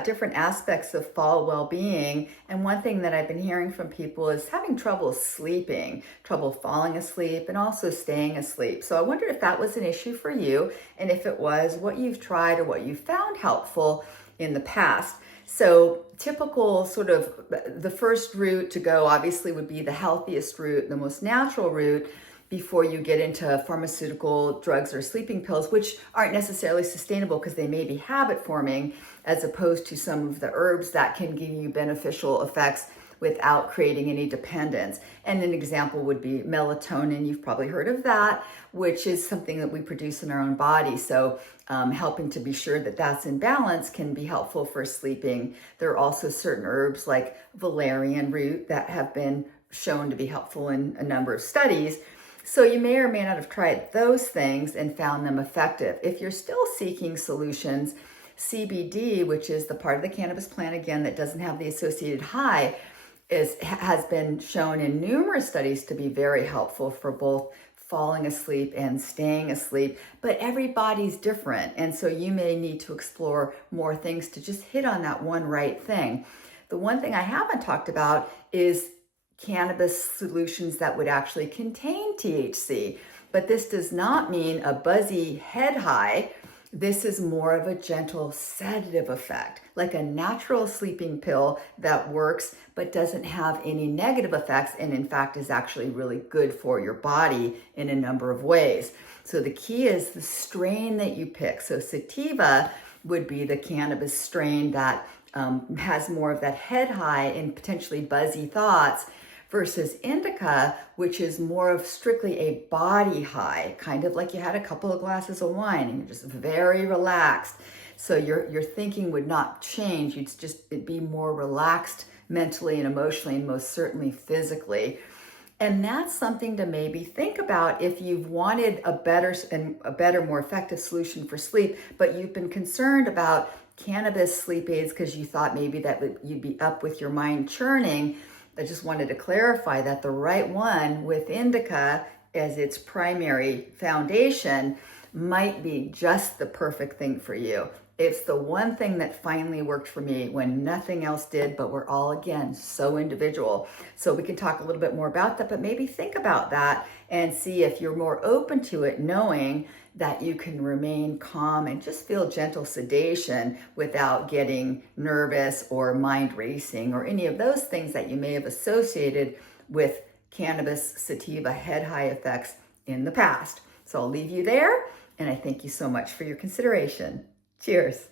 about different aspects of fall well-being. And one thing that I've been hearing from people is having trouble sleeping, trouble falling asleep, and also staying asleep. So I wondered if that was an issue for you, and if it was, what you've tried or what you found helpful in the past. So typical sort of the first route to go obviously would be the healthiest route, the most natural route, before you get into pharmaceutical drugs or sleeping pills, which aren't necessarily sustainable because they may be habit forming, as opposed to some of the herbs that can give you beneficial effects without creating any dependence. And an example would be melatonin. You've probably heard of that, which is something that we produce in our own body. So helping to be sure that that's in balance can be helpful for sleeping. There are also certain herbs like valerian root that have been shown to be helpful in a number of studies. So you may or may not have tried those things and found them effective. If you're still seeking solutions, CBD, which is the part of the cannabis plant, again, that doesn't have the associated high, has been shown in numerous studies to be very helpful for both falling asleep and staying asleep, but everybody's different. And so you may need to explore more things to just hit on that one right thing. The one thing I haven't talked about is cannabis solutions that would actually contain THC, but this does not mean a buzzy head high. This is more of a gentle sedative effect, like a natural sleeping pill that works but doesn't have any negative effects, and in fact is actually really good for your body in a number of ways. So the key is the strain that you pick. So sativa would be the cannabis strain that has more of that head high and potentially buzzy thoughts, versus indica, which is more of strictly a body high, kind of like you had a couple of glasses of wine and you're just very relaxed. So your thinking would not change. It'd be more relaxed mentally and emotionally, and most certainly physically. And that's something to maybe think about if you've wanted a better, more effective solution for sleep, but you've been concerned about cannabis sleep aids because you thought maybe you'd be up with your mind churning. I just wanted to clarify that the right one with indica as its primary foundation might be just the perfect thing for you. It's the one thing that finally worked for me when nothing else did, but we're all, again, so individual. So we can talk a little bit more about that, but maybe think about that and see if you're more open to it, knowing that you can remain calm and just feel gentle sedation without getting nervous or mind racing or any of those things that you may have associated with cannabis sativa head high effects in the past. So I'll leave you there, and I thank you so much for your consideration. Cheers.